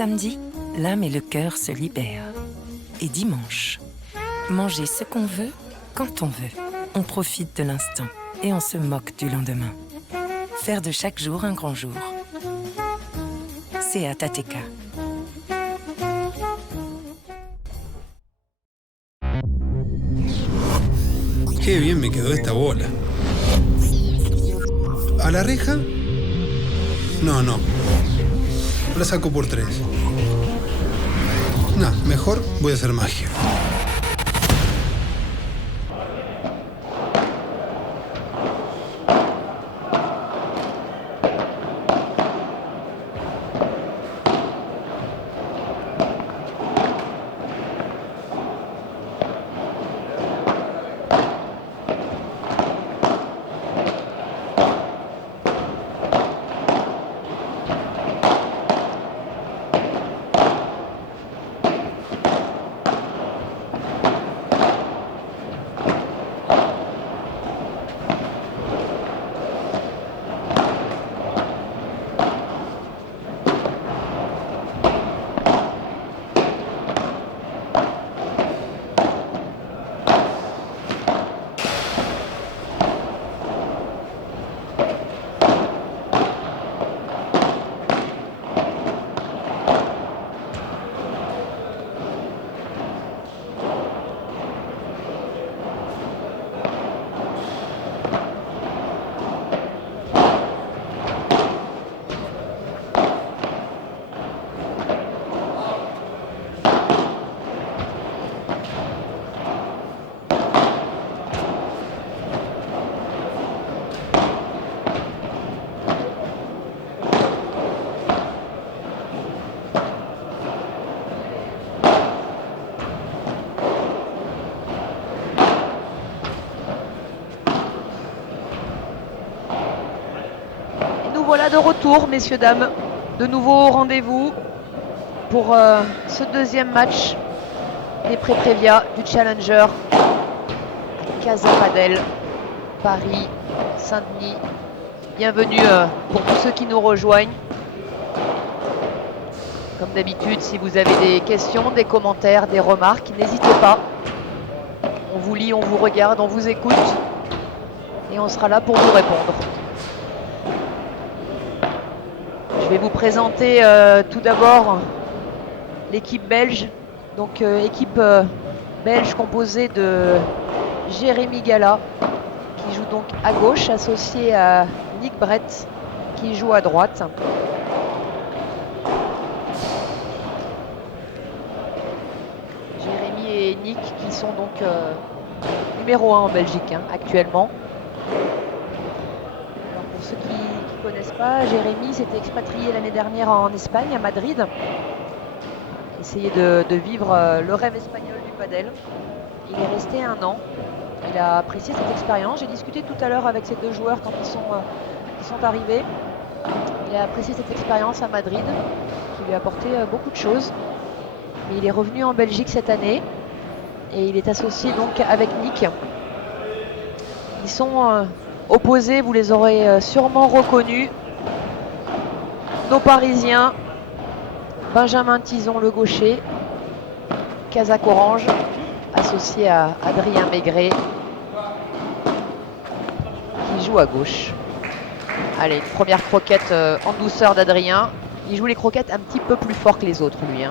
Samedi, l'âme et le cœur se libèrent. Et dimanche, manger ce qu'on veut, quand on veut. On profite de l'instant et on se moque du lendemain. Faire de chaque jour un grand jour. Seat Ateca. Qué bien me quedó esta bola. ¿A la reja? No. La saco por 3. No, mejor voy a hacer magia. Voilà de retour, messieurs, dames. De nouveau au rendez-vous pour ce deuxième match des Pré-Prévia du Challenger Casa Padel, Paris, Saint-Denis. Bienvenue pour tous ceux qui nous rejoignent. Comme d'habitude, si vous avez des questions, des commentaires, des remarques, n'hésitez pas. On vous lit, on vous regarde, on vous écoute et on sera là pour vous répondre. Je vais vous présenter tout d'abord l'équipe belge. Donc équipe belge composée de Jérémy Gala qui joue donc à gauche, associé à Nick Brett qui joue à droite. Jérémy et Nick qui sont donc numéro 1 en Belgique actuellement. Alors pour ceux qui connaissent pas, Jérémy s'était expatrié l'année dernière en Espagne, à Madrid. Essayer de vivre le rêve espagnol du padel. Il est resté 1 an. Il a apprécié cette expérience. J'ai discuté tout à l'heure avec ces deux joueurs quand ils sont arrivés. Il a apprécié cette expérience à Madrid, qui lui a apporté beaucoup de choses. Mais il est revenu en Belgique cette année et il est associé donc avec Nick. Ils sont opposés, vous les aurez sûrement reconnus. Nos Parisiens, Benjamin Tison le gaucher, Casac Orange, associé à Adrien Maigret, qui joue à gauche. Allez, une première croquette en douceur d'Adrien. Il joue les croquettes un petit peu plus fort que les autres, lui.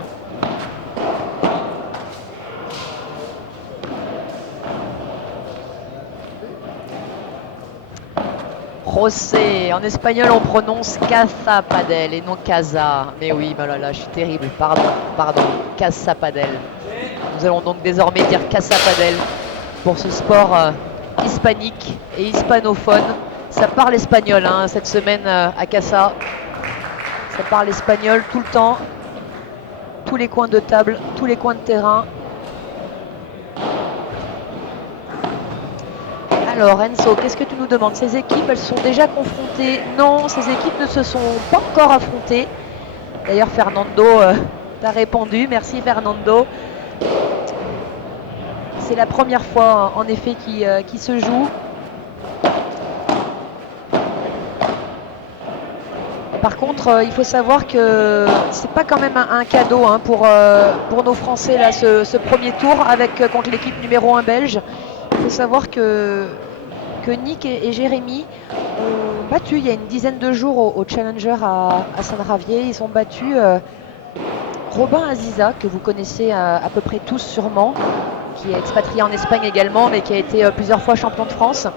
José, en espagnol on prononce Casa Padel et non Casa. Mais oui, bah là, je suis terrible, pardon, Casa Padel. Nous allons donc désormais dire Casa Padel pour ce sport hispanique et hispanophone. Ça parle espagnol cette semaine à Casa. Ça parle espagnol tout le temps. Tous les coins de table, tous les coins de terrain. Alors Enzo, qu'est-ce que tu nous demandes? Ces équipes, elles sont déjà confrontées? Non, ces équipes ne se sont pas encore affrontées. D'ailleurs, Fernando t'a répondu. Merci Fernando. C'est la première fois, en effet, qui se joue. Par contre, il faut savoir que c'est pas quand même un cadeau hein, pour nos Français là, ce premier tour avec contre l'équipe numéro 1 belge. Il faut savoir que Nick et Jérémy ont battu il y a une dizaine de jours au Challenger à Saint-Ravier. Ils ont battu Robin Aziza, que vous connaissez à peu près tous sûrement, qui est expatrié en Espagne également, mais qui a été plusieurs fois champion de France.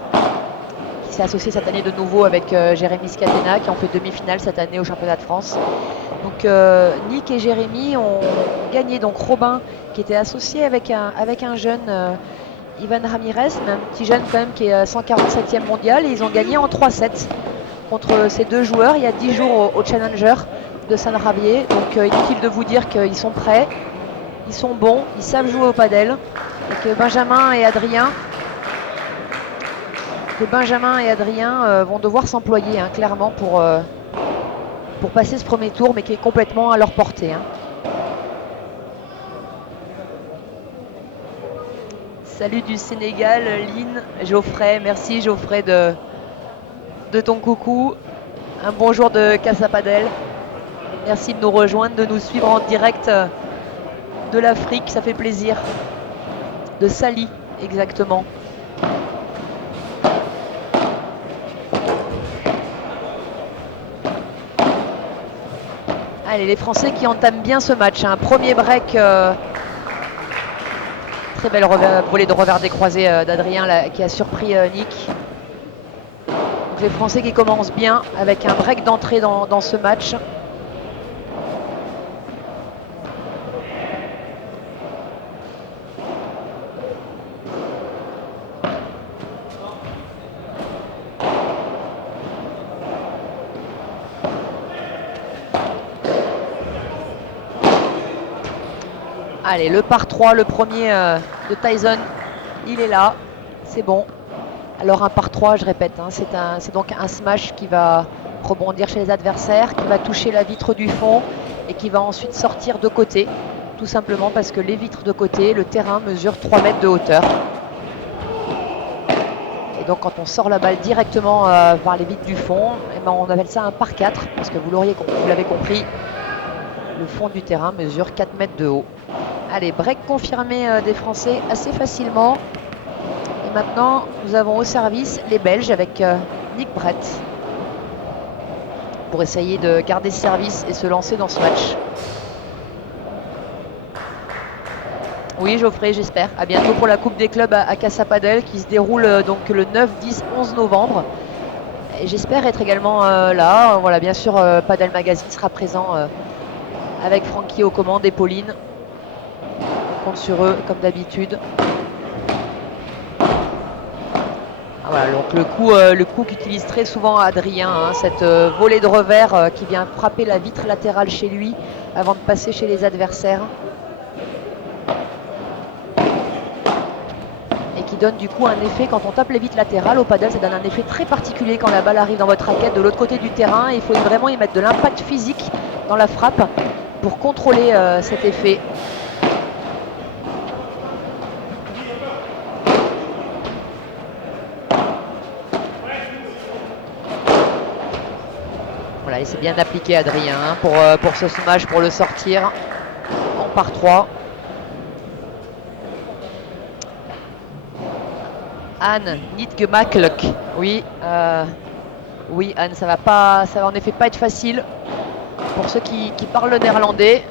Qui s'est associé cette année de nouveau avec Jérémy Scatena, qui ont fait demi-finale cette année au championnat de France. Donc Nick et Jérémy ont gagné. Donc Robin, qui était associé avec un jeune Ivan Ramirez, mais un petit jeune quand même qui est 147e mondial, et ils ont gagné en 3-7 contre ces deux joueurs il y a 10 jours au Challenger de Saint-Ravier. Donc inutile de vous dire qu'ils sont prêts, ils sont bons, ils savent jouer au padel. Donc Benjamin et Adrien vont devoir s'employer hein, clairement pour passer ce premier tour, mais qui est complètement à leur portée. Hein. Salut du Sénégal, Lynn, Geoffrey. Merci Geoffrey de ton coucou. Un bonjour de Casa Padel. Merci de nous rejoindre, de nous suivre en direct de l'Afrique. Ça fait plaisir. De Sali, exactement. Allez, les Français qui entament bien ce match. Un premier break. Très belle volée de revers décroisé d'Adrien qui a surpris Nick. Donc les Français qui commencent bien avec un break d'entrée dans ce match. Allez, le par 3, le premier de Tyson, il est là, c'est bon. Alors un par 3, je répète, hein, c'est donc un smash qui va rebondir chez les adversaires, qui va toucher la vitre du fond et qui va ensuite sortir de côté. Tout simplement parce que les vitres de côté, le terrain mesure 3 mètres de hauteur. Et donc quand on sort la balle directement par les vitres du fond, eh ben, on appelle ça un par 4, parce que vous l'avez compris, le fond du terrain mesure 4 mètres de haut. Allez, break confirmé des Français assez facilement. Et maintenant, nous avons au service les Belges avec Nick Brett pour essayer de garder ce service et se lancer dans ce match. Oui, Geoffrey, j'espère. À bientôt pour la Coupe des clubs à Casa Padel qui se déroule donc le 9, 10, 11 novembre. Et j'espère être également là. Voilà, bien sûr, Padel Magazine sera présent avec Francky aux commandes et Pauline. On compte sur eux comme d'habitude. Voilà, donc le coup qu'utilise très souvent Adrien, hein, cette volée de revers qui vient frapper la vitre latérale chez lui avant de passer chez les adversaires. Et qui donne du coup un effet, quand on tape les vitres latérales au padel, ça donne un effet très particulier quand la balle arrive dans votre raquette de l'autre côté du terrain. Il faut vraiment y mettre de l'impact physique dans la frappe pour contrôler cet effet. Voilà, et c'est bien appliqué Adrien hein, pour ce smash, pour le sortir en par 3. Anne Nitgemaklik. Oui, oui Anne, ça va en effet pas être facile pour ceux qui parlent le néerlandais.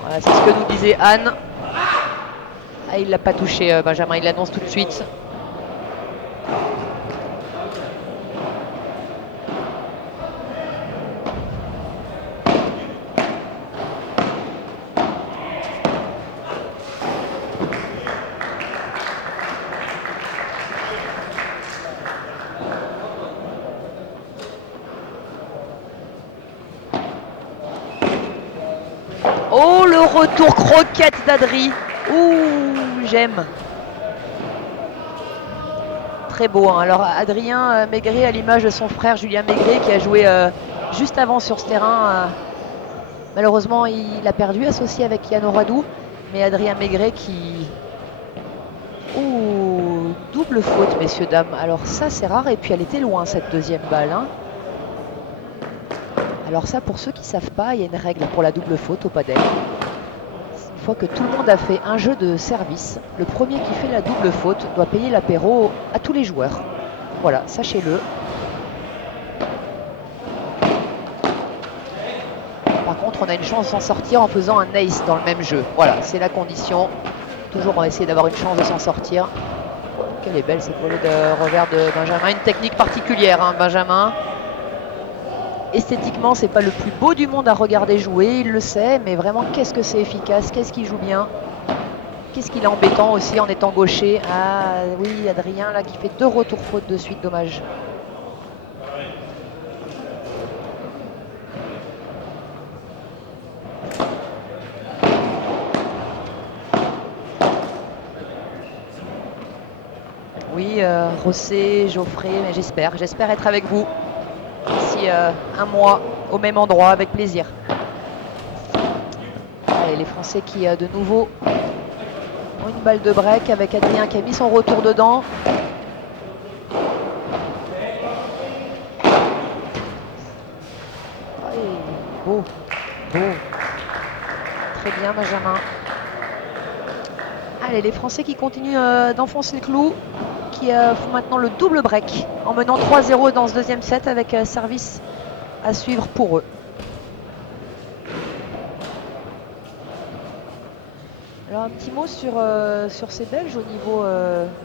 Voilà, c'est ce que nous disait Anne. Ah, il l'a pas touché Benjamin, il l'annonce tout de suite. Oh, le retour croquette d'Adri. Ouh, j'aime. Très beau. Hein. Alors, Adrien Maigret, à l'image de son frère Julien Maigret, qui a joué juste avant sur ce terrain. Malheureusement, il a perdu, associé avec Yann Oradou. Mais Adrien Maigret qui... Ouh, double faute, messieurs, dames. Alors ça, c'est rare. Et puis, elle était loin, cette deuxième balle. Hein. Alors ça, pour ceux qui ne savent pas, il y a une règle pour la double faute au padel. Une fois que tout le monde a fait un jeu de service, le premier qui fait la double faute doit payer l'apéro à tous les joueurs. Voilà, sachez-le. Par contre, on a une chance de s'en sortir en faisant un ace dans le même jeu. Voilà, c'est la condition. Toujours, on va essayer d'avoir une chance de s'en sortir. Quelle est belle cette volée de revers de Benjamin. Une technique particulière, hein, Benjamin. Esthétiquement, c'est pas le plus beau du monde à regarder jouer, il le sait, mais vraiment, qu'est-ce que c'est efficace, qu'est-ce qu'il joue bien. Qu'est-ce qu'il est embêtant aussi en étant gaucher. Ah oui, Adrien là qui fait 2 retours fautes de suite, dommage. Oui, Rossé, Geoffrey, mais j'espère être avec vous d'ici un mois au même endroit avec plaisir. Allez, les Français qui de nouveau ont une balle de break avec Adrien qui a mis son retour dedans. Allez, beau, beau. Très bien Benjamin. Allez, les Français qui continuent d'enfoncer le clou, qui font maintenant le double break en menant 3-0 dans ce deuxième set avec service à suivre pour eux. Alors un petit mot sur ces Belges au niveau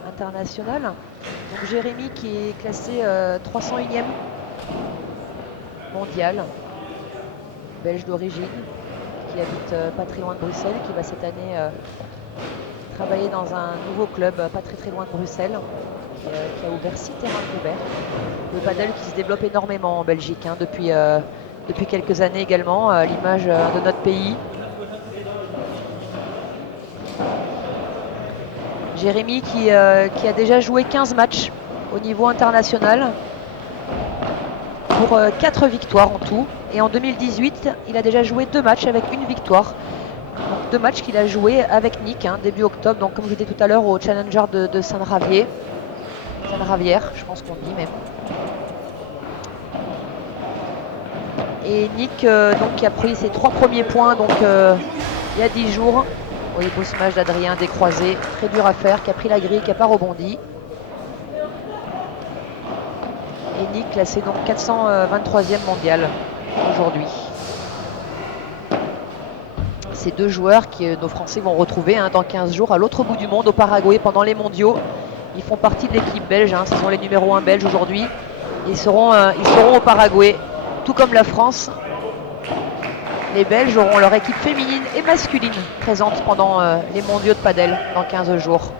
international. Donc Jérémy qui est classé 301e mondial, belge d'origine, qui habite pas très loin de Bruxelles, qui va cette année travailler dans un nouveau club pas très loin de Bruxelles, qui a ouvert 6 terrains couverts. Le padel qui se développe énormément en Belgique hein, depuis quelques années également, à l'image de notre pays. Jérémy qui a déjà joué 15 matchs au niveau international pour 4 victoires en tout. Et en 2018, il a déjà joué 2 matchs avec une victoire. Donc 2 matchs qu'il a joué avec Nick hein, début octobre, donc comme je vous disais tout à l'heure au Challenger de Saint-Ravier. Saint-Ravière, je pense qu'on dit même. Et Nick donc, qui a pris ses 3 premiers points donc, il y a 10 jours. Oui, beau smash d'Adrien décroisé, très dur à faire, qui a pris la grille, qui n'a pas rebondi. Et Nick classé donc 423e mondial aujourd'hui. Ces 2 joueurs que nos Français vont retrouver hein, dans 15 jours à l'autre bout du monde, au Paraguay, pendant les mondiaux. Ils font partie de l'équipe belge, hein, ce sont les numéros 1 belges aujourd'hui. Ils seront au Paraguay, tout comme la France. Les Belges auront leur équipe féminine et masculine présente pendant les mondiaux de padel dans 15 jours.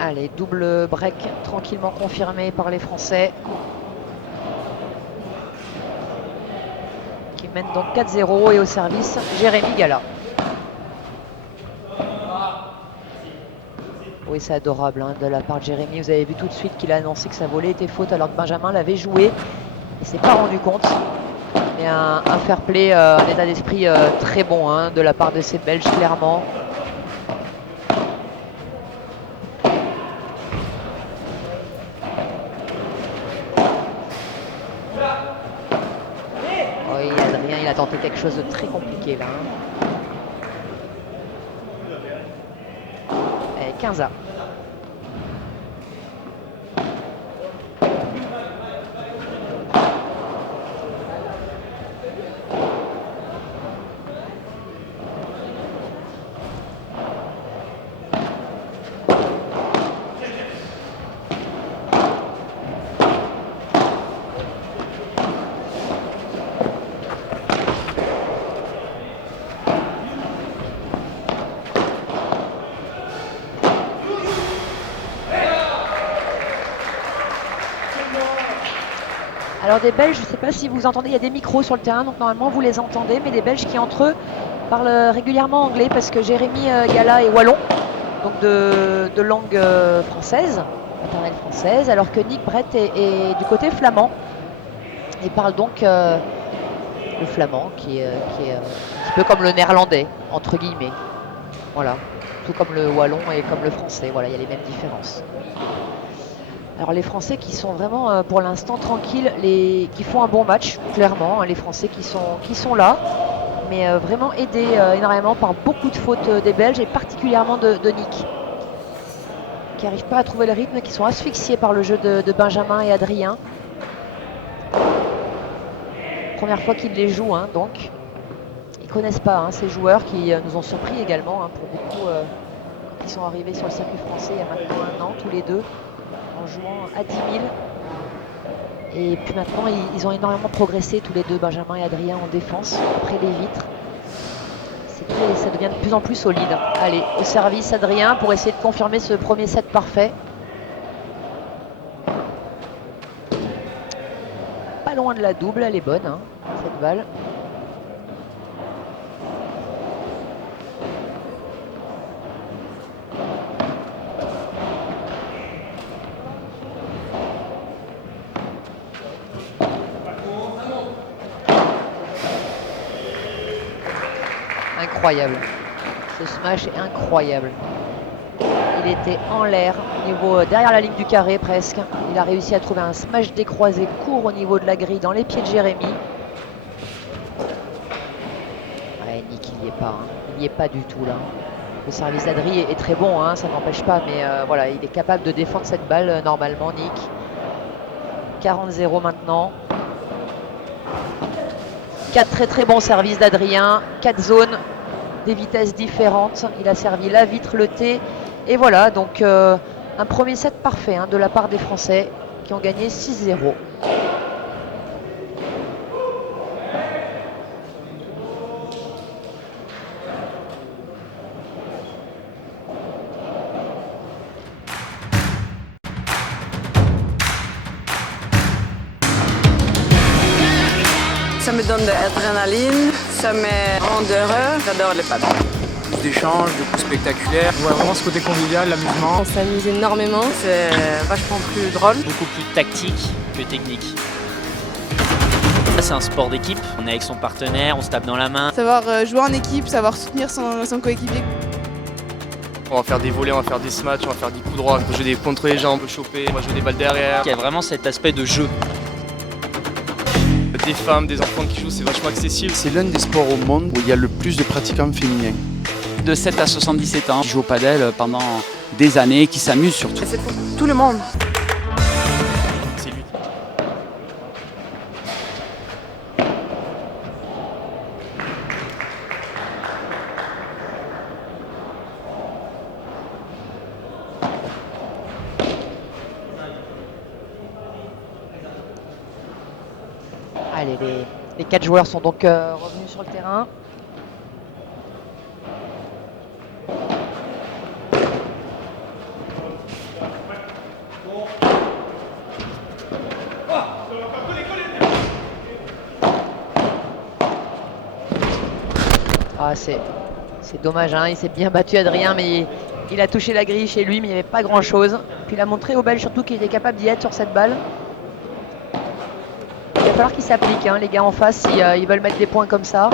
Allez, double break tranquillement confirmé par les Français. Qui mènent donc 4-0 et au service, Jérémy Gala. Oui, c'est adorable hein, de la part de Jérémy. Vous avez vu tout de suite qu'il a annoncé que sa volée était faute alors que Benjamin l'avait joué. Il ne s'est pas rendu compte. Mais un fair play, un état d'esprit très bon hein, de la part de ces Belges, clairement. Oui, Adrien, il a tenté quelque chose de très compliqué là. Hein. Et 15A. Alors des Belges, je ne sais pas si vous entendez, il y a des micros sur le terrain, donc normalement vous les entendez, mais des Belges qui entre eux parlent régulièrement anglais parce que Jérémy Gala est wallon, donc de langue française, maternelle française, alors que Nick Brett est du côté flamand et parle donc le flamand qui est un petit peu comme le néerlandais, entre guillemets. Voilà, tout comme le wallon et comme le français, voilà, il y a les mêmes différences. Alors les Français qui sont vraiment pour l'instant tranquilles, qui font un bon match, clairement, hein, les Français qui sont là, mais vraiment aidés énormément par beaucoup de fautes des Belges et particulièrement de Nick, qui n'arrivent pas à trouver le rythme, qui sont asphyxiés par le jeu de Benjamin et Adrien. Première fois qu'ils les jouent, hein, donc. Ils ne connaissent pas hein, ces joueurs qui nous ont surpris également, hein, pour beaucoup qui sont arrivés sur le circuit français il y a maintenant 1 an, tous les deux, en jouant à 10 000. Et puis maintenant, ils ont énormément progressé tous les deux, Benjamin et Adrien, en défense, après les vitres. Ça devient de plus en plus solide. Allez, au service Adrien pour essayer de confirmer ce premier set parfait. Pas loin de la double, elle est bonne, hein, cette balle. Incroyable. Ce smash est incroyable. Il était en l'air, derrière la ligne du carré presque. Il a réussi à trouver un smash décroisé court au niveau de la grille dans les pieds de Jérémy. Ouais, Nick, il n'y est pas. Hein. Il n'y est pas du tout là. Le service d'Adri est très bon, hein, ça n'empêche pas, mais voilà, il est capable de défendre cette balle normalement, Nick. 40-0 maintenant. 4 très très bons services d'Adrien, 4 zones, des vitesses différentes. Il a servi la vitre, le T. Et voilà, donc un premier set parfait hein, de la part des Français qui ont gagné 6-0. Ça me donne de l'adrénaline, ça me rend heureux, j'adore les paddles. D'échanges, de coups spectaculaires. On voit vraiment ce côté convivial, l'amusement. On s'amuse énormément, c'est vachement plus drôle. Beaucoup plus tactique que technique. C'est un sport d'équipe, on est avec son partenaire, on se tape dans la main. Savoir jouer en équipe, savoir soutenir son coéquipier. On va faire des volets, on va faire des smash, on va faire des coups droits, on va jouer des contre les jambes, on peut choper, on va jouer des balles derrière. Il y a vraiment cet aspect de jeu. Des femmes, des enfants qui jouent, c'est vachement accessible. C'est l'un des sports au monde où il y a le plus de pratiquants féminins. De 7 à 77 ans, qui jouent au padel pendant des années, qui s'amusent surtout. C'est pour tout le monde. C'est lui. Allez, les 4 joueurs sont donc revenus sur le terrain. Ah, c'est dommage, hein. Il s'est bien battu Adrien, mais il a touché la grille chez lui, mais il n'y avait pas grand chose. Puis il a montré aux Belges surtout qu'il était capable d'y être sur cette balle. Il va falloir qu'ils s'appliquent, hein, les gars en face, si ils veulent mettre des points comme ça.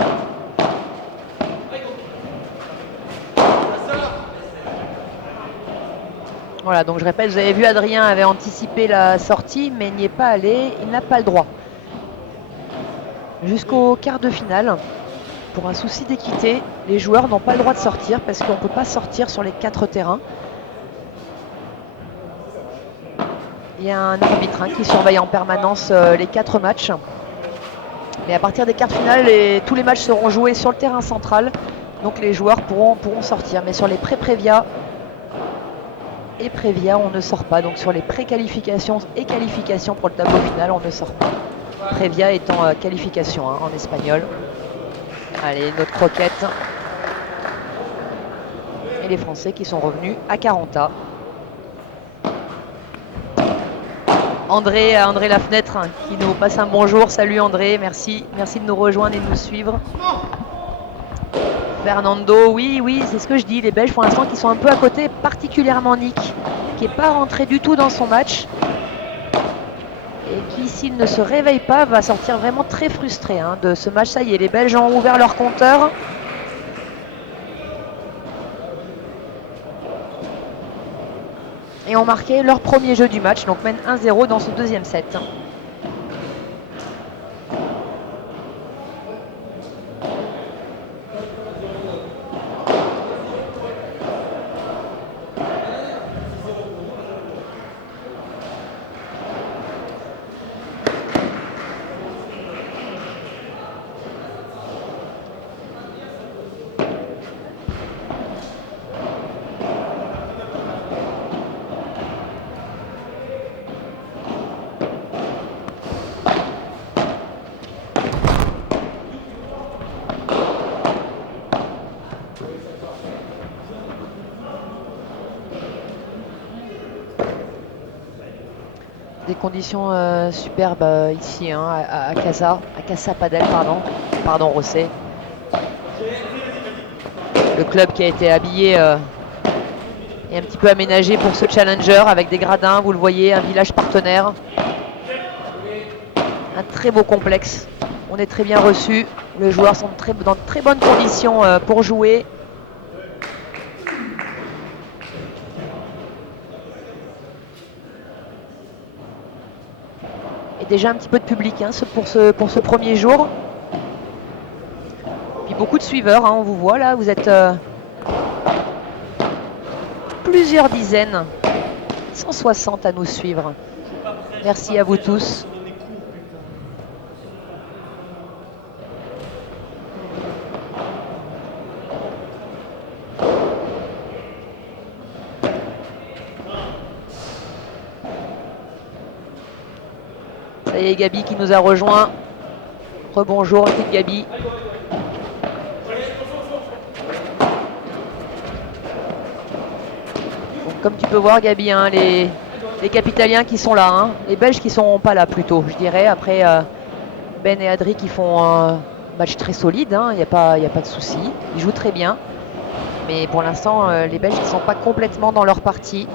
Voilà, donc je répète, vous avez vu, Adrien avait anticipé la sortie, mais n'y est pas allé, il n'a pas le droit. Jusqu'au quart de finale, pour un souci d'équité, les joueurs n'ont pas le droit de sortir parce qu'on ne peut pas sortir sur les 4 terrains. Il y a un arbitre hein, qui surveille en permanence les 4 matchs. Et à partir des quarts de finale, tous les matchs seront joués sur le terrain central. Donc les joueurs pourront sortir. Mais sur les pré-prévia et prévia, on ne sort pas. Donc sur les pré-qualifications et qualifications pour le tableau final, on ne sort pas. Prévia étant qualification hein, en espagnol. Allez, notre croquette. Et les Français qui sont revenus à 40A. André Lafenêtre qui nous passe un bonjour. Salut André, merci de nous rejoindre et de nous suivre. Fernando, oui, c'est ce que je dis. Les Belges pour l'instant qui sont un peu à côté, particulièrement Nick, qui n'est pas rentré du tout dans son match. Et qui, s'il ne se réveille pas, va sortir vraiment très frustré de ce match. Ça y est, les Belges ont ouvert leur compteur. Et ont marqué leur premier jeu du match, donc mène 1-0 dans ce deuxième set. Des conditions superbes ici à Casa Padel, pardon Rosset. Le club qui a été habillé et un petit peu aménagé pour ce challenger avec des gradins, vous le voyez, un village partenaire. Un très beau complexe. On est très bien reçus. Les joueurs sont dans de très bonnes conditions pour jouer. Et déjà un petit peu de public pour ce premier jour. Puis beaucoup de suiveurs, on vous voit là, vous êtes plusieurs dizaines, 160 à nous suivre. Merci à vous tous. Ça y est, Gabi qui nous a rejoint. Rebonjour, petite Gabi. Donc, comme tu peux voir, Gabi, les Capitaliens qui sont là, les Belges qui sont pas là plutôt, je dirais. Après, Ben et Adri qui font un match très solide, il n'y a pas de souci. Ils jouent très bien. Mais pour l'instant, les Belges ne sont pas complètement dans leur partie.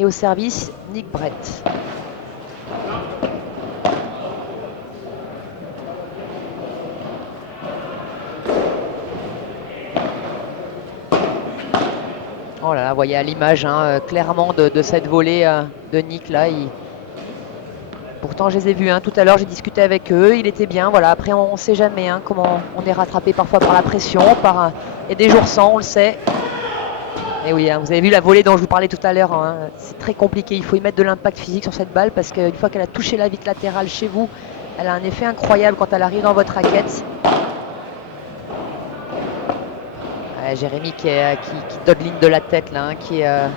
Et au service, Nick Brett. Oh là là, vous voyez à l'image clairement de cette volée de Nick là. Pourtant je les ai vus tout à l'heure, j'ai discuté avec eux, il était bien. Voilà, après on ne sait jamais comment on est rattrapé parfois par la pression, il y a des jours sans, on le sait. Et oui, vous avez vu la volée dont je vous parlais tout à l'heure, c'est très compliqué, il faut y mettre de l'impact physique sur cette balle parce qu'une fois qu'elle a touché la vitre latérale chez vous, elle a un effet incroyable quand elle arrive dans votre raquette. Jérémy qui dodeline de la tête là, qui est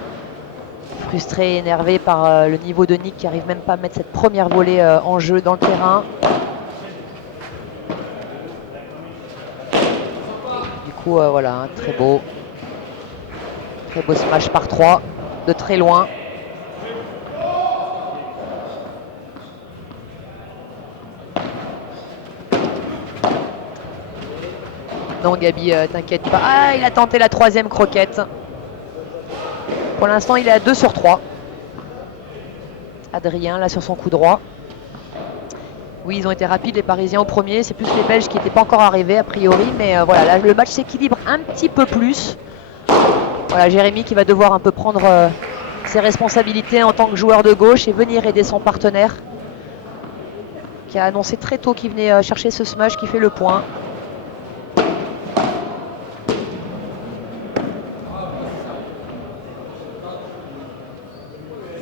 frustré, énervé par le niveau de Nick qui n'arrive même pas à mettre cette première volée en jeu dans le terrain. Du coup voilà, très beau smash par 3 de très loin. Non Gabi, t'inquiète pas. Ah, il a tenté la troisième croquette. Pour l'instant, il est à 2 sur 3. Adrien, là, sur son coup droit. Oui, ils ont été rapides, les Parisiens au premier. C'est plus les Belges qui n'étaient pas encore arrivés, a priori. Mais voilà, là, le match s'équilibre un petit peu plus. Voilà, Jérémy qui va devoir un peu prendre ses responsabilités en tant que joueur de gauche et venir aider son partenaire. Qui a annoncé très tôt qu'il venait chercher ce smash qui fait le point.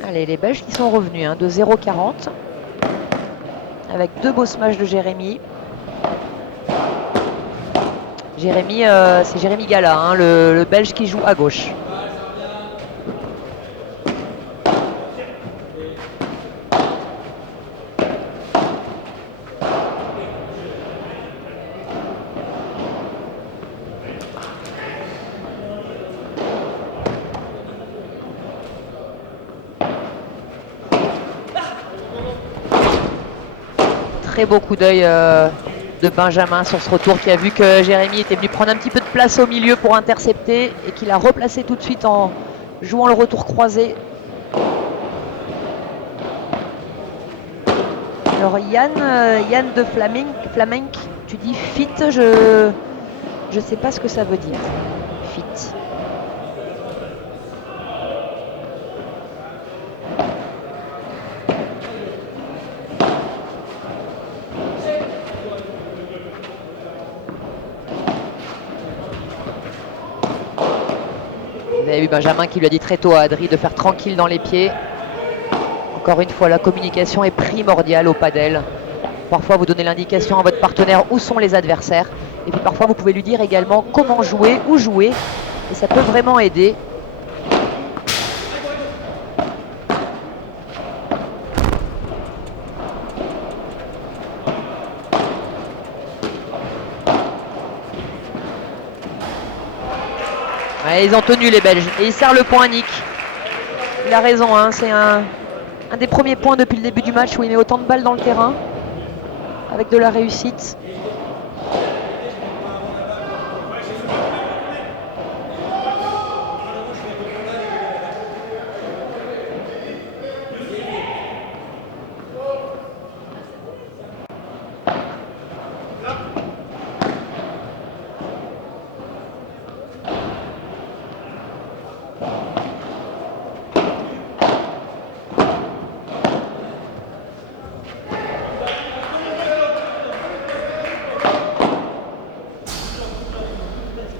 Allez, les Belges qui sont revenus de 0,40 avec 2 beaux smashs de Jérémy. Jérémy, c'est Jérémy Gala, le Belge qui joue à gauche. très beau coup d'œil de Benjamin sur ce retour, qui a vu que Jérémy était venu prendre un petit peu de place au milieu pour intercepter et qu'il a replacé tout de suite en jouant le retour croisé. Alors Yann de Flamenc, tu dis fit, je sais pas ce que ça veut dire. Fit. Vous avez vu Benjamin qui lui a dit très tôt à Adri de faire tranquille dans les pieds. Encore une fois, la communication est primordiale au padel. Parfois, vous donnez l'indication à votre partenaire où sont les adversaires. Et puis parfois, vous pouvez lui dire également comment jouer, où jouer. Et ça peut vraiment aider. Ouais, ils ont tenu les Belges. Et il sert le point à Nick. Il a raison, hein, c'est un des premiers points depuis le début du match où il met autant de balles dans le terrain. Avec de la réussite.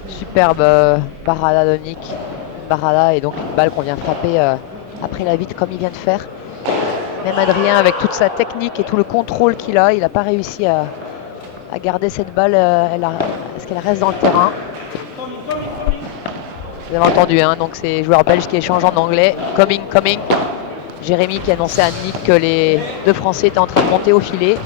Superbe parada de Nick. Parada et donc une balle qu'on vient frapper après la vitre comme il vient de faire. Même Adrien, avec toute sa technique et tout le contrôle qu'il a, il n'a pas réussi à garder cette balle. Est-ce qu'elle reste dans le terrain? Vous avez entendu, hein, donc c'est les joueurs belges qui échangent en anglais. Coming, coming. Jérémy qui annonçait à Nick que les deux Français étaient en train de monter au filet.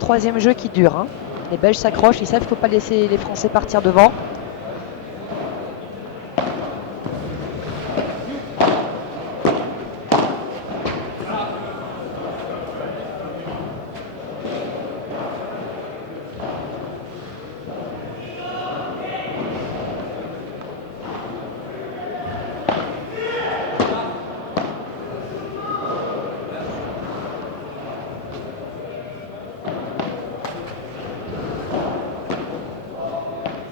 Troisième jeu qui dure. Hein. Les Belges s'accrochent, ils savent qu'il ne faut pas laisser les Français partir devant.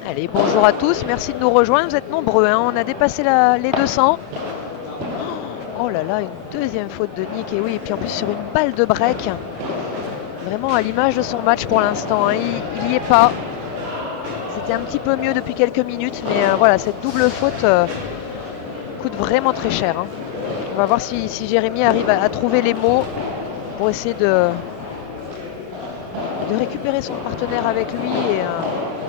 Allez, bonjour à tous, merci de nous rejoindre, vous êtes nombreux, hein. On a dépassé les 200. Oh là là, une deuxième faute de Nick, et oui, et puis en plus sur une balle de break. Vraiment à l'image de son match pour l'instant, hein. Il n'y est pas. C'était un petit peu mieux depuis quelques minutes, mais voilà, cette double faute coûte vraiment très cher. Hein. On va voir si Jérémy arrive à trouver les mots pour essayer de récupérer son partenaire avec lui et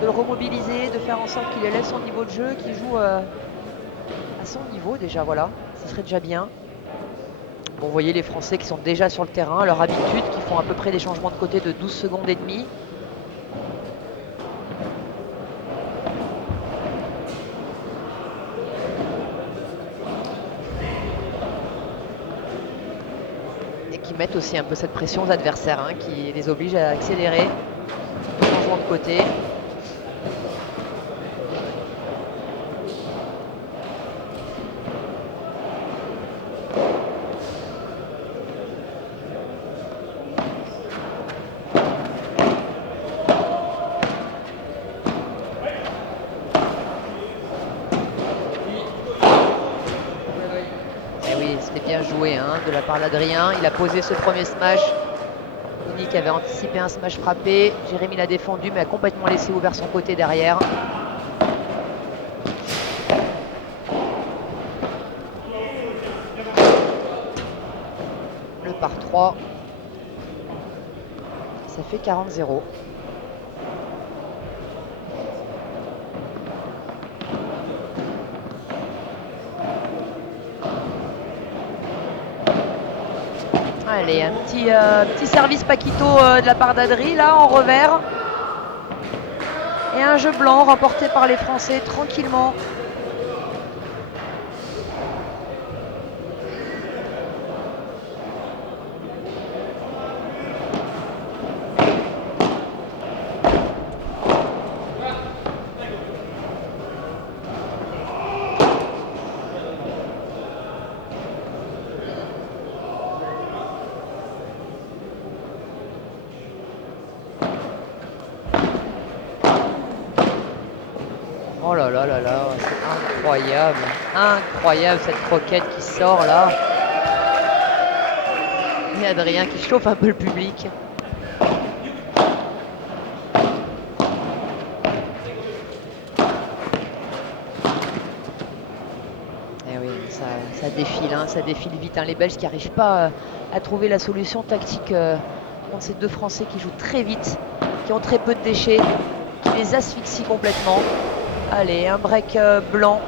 de le remobiliser, de faire en sorte qu'il élève son niveau de jeu, qu'il joue à son niveau déjà, voilà, ce serait déjà bien. Bon, vous voyez les Français qui sont déjà sur le terrain, à leur habitude, qui font à peu près des changements de côté de 12 secondes et demie. Qui mettent aussi un peu cette pression aux adversaires, hein, qui les oblige à accélérer, changement de côté. Bien joué, hein, de la part d'Adrien. Il a posé ce premier smash. Nick avait anticipé un smash frappé. Jérémy l'a défendu mais a complètement laissé ouvert son côté derrière. Le par 3. Ça fait 40-0. Allez, un petit service Paquito de la part d'Adri, là, en revers. Et un jeu blanc remporté par les Français tranquillement. Oh là là là là, c'est incroyable. Incroyable cette croquette qui sort là. Et Adrien qui chauffe un peu le public. Et oui, ça défile, hein, ça défile vite. Hein. Les Belges qui n'arrivent pas à trouver la solution tactique contre ces deux Français qui jouent très vite, qui ont très peu de déchets, qui les asphyxient complètement. Allez, un break blanc.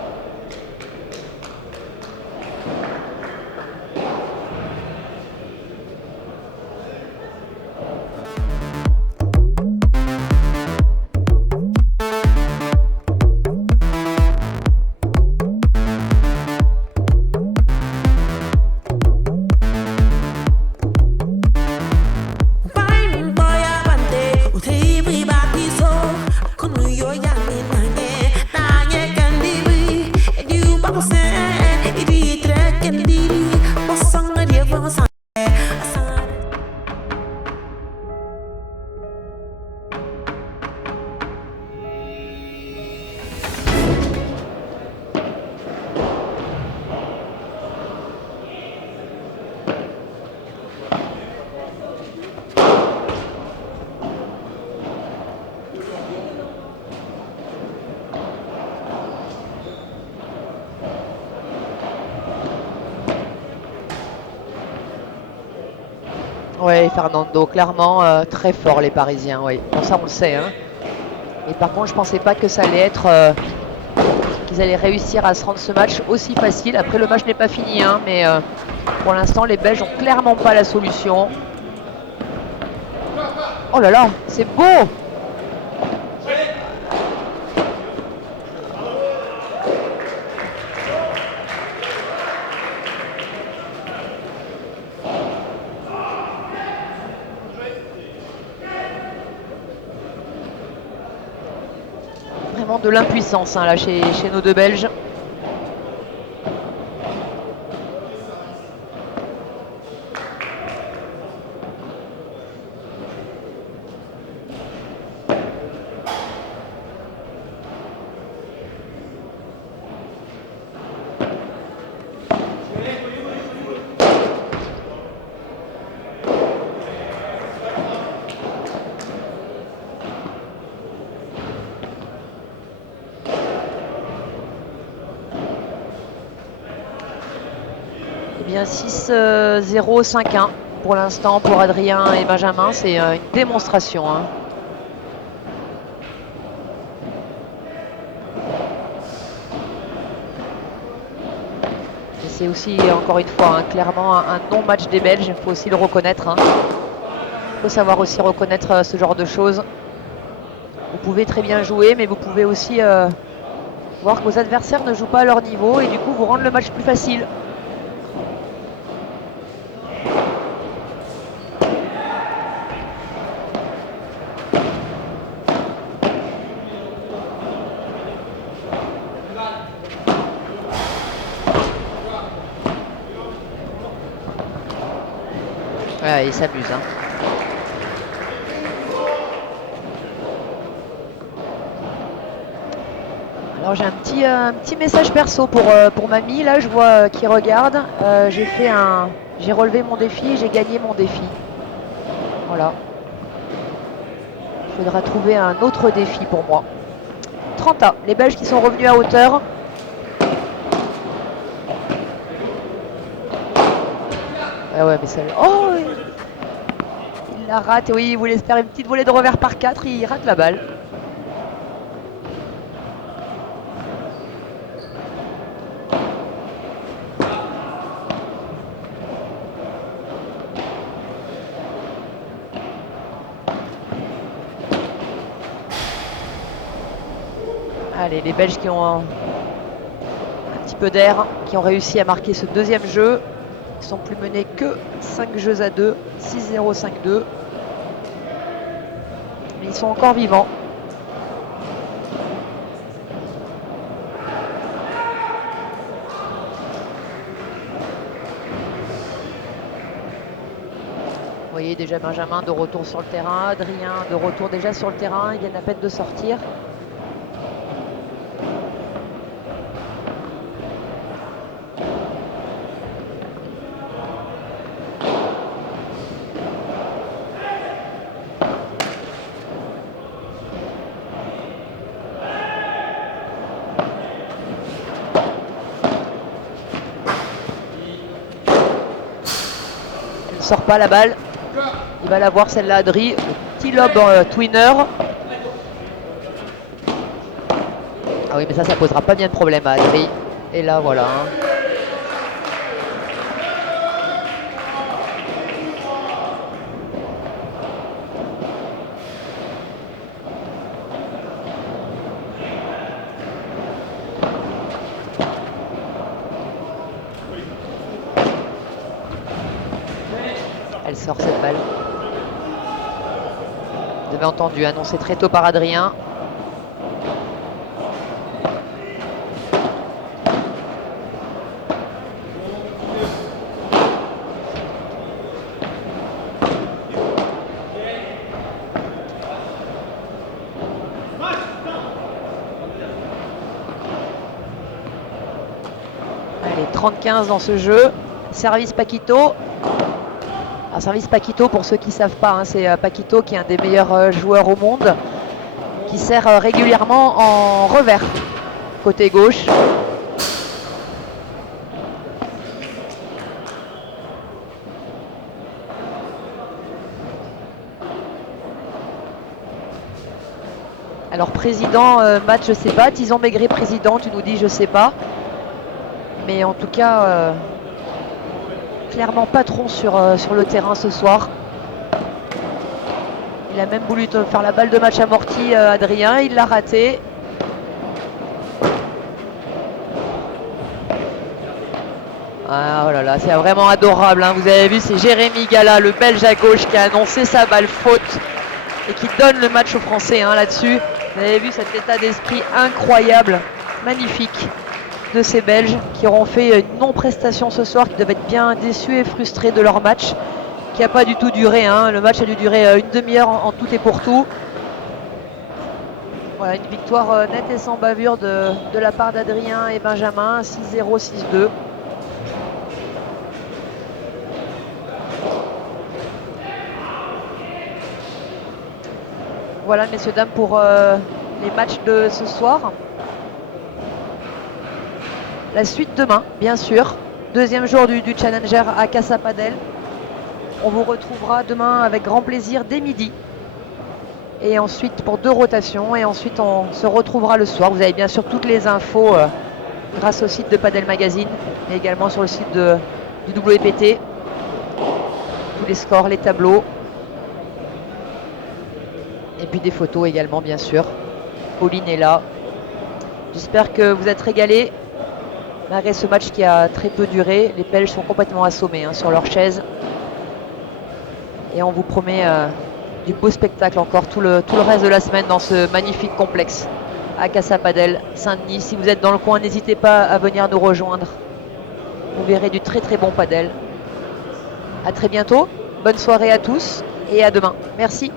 Oui, Fernando, clairement très fort les Parisiens, oui. Bon, ça on le sait. Hein. Et par contre, je pensais pas que ça allait être qu'ils allaient réussir à se rendre ce match aussi facile. Après, le match n'est pas fini, hein, mais pour l'instant, les Belges ont clairement pas la solution. Oh là là, c'est beau! De l'impuissance hein, là chez nos deux Belges. Bien 6-0, 5-1 pour l'instant pour Adrien et Benjamin. C'est une démonstration. Hein. Et c'est aussi, encore une fois, hein, clairement un non-match des Belges. Il faut aussi le reconnaître. Hein. Il faut savoir aussi reconnaître ce genre de choses. Vous pouvez très bien jouer, mais vous pouvez aussi voir que vos adversaires ne jouent pas à leur niveau et du coup vous rendre le match plus facile. Ouais, il s'amuse. Hein. Alors j'ai un petit message perso pour mamie. Là, je vois qui regarde. J'ai relevé mon défi, j'ai gagné mon défi. Voilà. Il faudra trouver un autre défi pour moi. 30A, les Belges qui sont revenus à hauteur. Ah ouais, mais ça... Oh, il la rate. Oui, il voulait se faire une petite volée de revers par 4. Il rate la balle. Allez, les Belges qui ont un petit peu d'air, qui ont réussi à marquer ce deuxième jeu. Ils ne sont plus menés que 5 jeux à 2, 6-0, 5-2. Mais ils sont encore vivants. Vous voyez déjà Benjamin de retour sur le terrain, Adrien de retour déjà sur le terrain, ils viennent à peine de sortir. Elle ne sort pas la balle. Il va la voir celle-là, Adri. Petit lob twinner. Ah oui, mais ça posera pas bien de problème à Adri. Et là, voilà. Elle sort cette balle. Vous avez entendu, annoncé très tôt par Adrien. Allez, 30-15 dans ce jeu. Service Paquito. Un service Paquito, pour ceux qui ne savent pas, hein, c'est Paquito qui est un des meilleurs joueurs au monde, qui sert régulièrement en revers, côté gauche. Alors président, match je sais pas, Tison Maigret président, tu nous dis je sais pas. Mais en tout cas... clairement patron sur le terrain ce soir. Il a même voulu faire la balle de match amortie, Adrien, il l'a raté. Ah, oh là là, c'est vraiment adorable, hein. Vous avez vu, c'est Jérémy Gala, le Belge à gauche, qui a annoncé sa balle faute et qui donne le match aux Français, hein, là-dessus. Vous avez vu cet état d'esprit incroyable, magnifique de ces Belges qui auront fait une non-prestation ce soir, qui doivent être bien déçus et frustrés de leur match, qui n'a pas du tout duré, hein. Le match a dû durer une demi-heure en tout et pour tout. Voilà, une victoire nette et sans bavure de la part d'Adrien et Benjamin, 6-0, 6-2. Voilà, messieurs, dames, pour les matchs de ce soir. La suite demain, bien sûr. Deuxième jour du Challenger à Casa Padel. On vous retrouvera demain avec grand plaisir dès midi. Et ensuite pour 2 rotations. Et ensuite on se retrouvera le soir. Vous avez bien sûr toutes les infos grâce au site de Padel Magazine. Mais également sur le site du WPT. Tous les scores, les tableaux. Et puis des photos également, bien sûr. Pauline est là. J'espère que vous êtes régalés. Malgré ce match qui a très peu duré, les Belges sont complètement assommés, hein, sur leur chaise. Et on vous promet du beau spectacle encore tout le reste de la semaine dans ce magnifique complexe à Casa Padel, Saint-Denis. Si vous êtes dans le coin, n'hésitez pas à venir nous rejoindre. Vous verrez du très très bon padel. À très bientôt, bonne soirée à tous et à demain. Merci.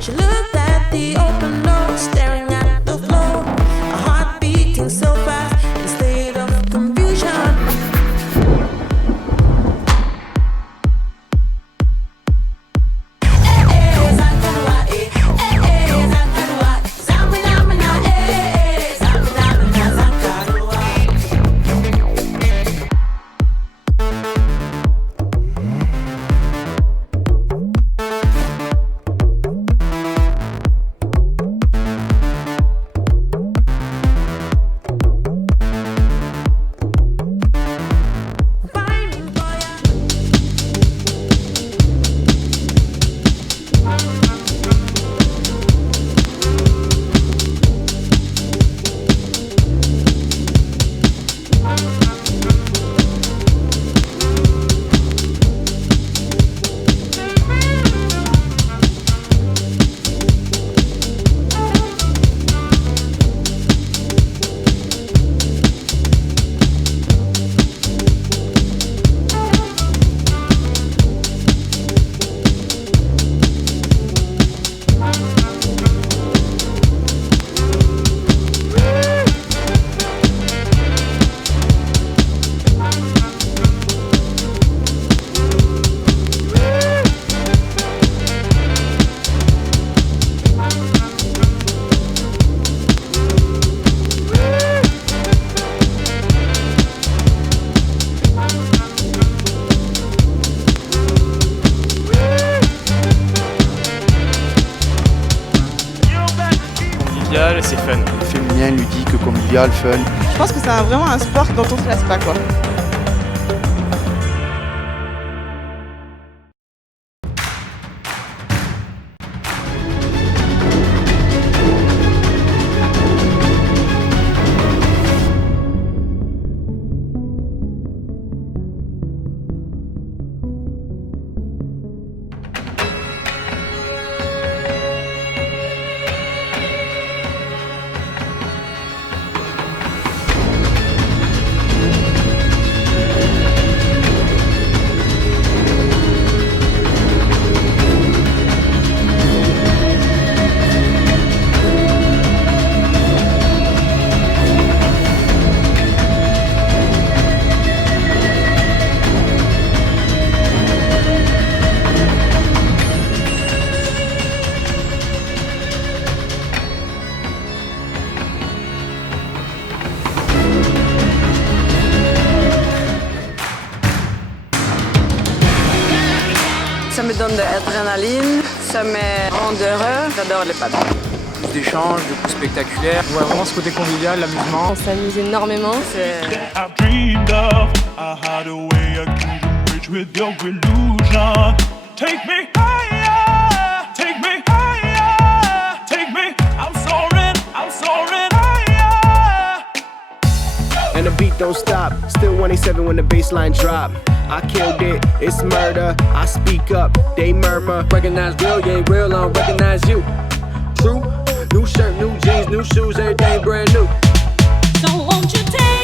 She looked at assez fun. Féminin, ludique, convivial, fun. Je pense que c'est vraiment un sport dont on se lasse pas, quoi. Ça me donne de l'adrénaline, ça me rend heureux, j'adore le paddle. Plus d'échanges, de coups spectaculaires. Ouais, vraiment ce côté convivial, l'amusement. On s'amuse énormément. C'est I dreamed of a hideaway, a kingdom rich with your illusion. Take me higher, take me higher, take me. I'm soaring higher. And the beat don't stop. Still 187 when the bassline drop. I killed it, it's murder. I speak up, they murmur. Recognize real, you ain't real, I don't recognize you. True, new shirt, new jeans, new shoes, everything brand new. So won't you take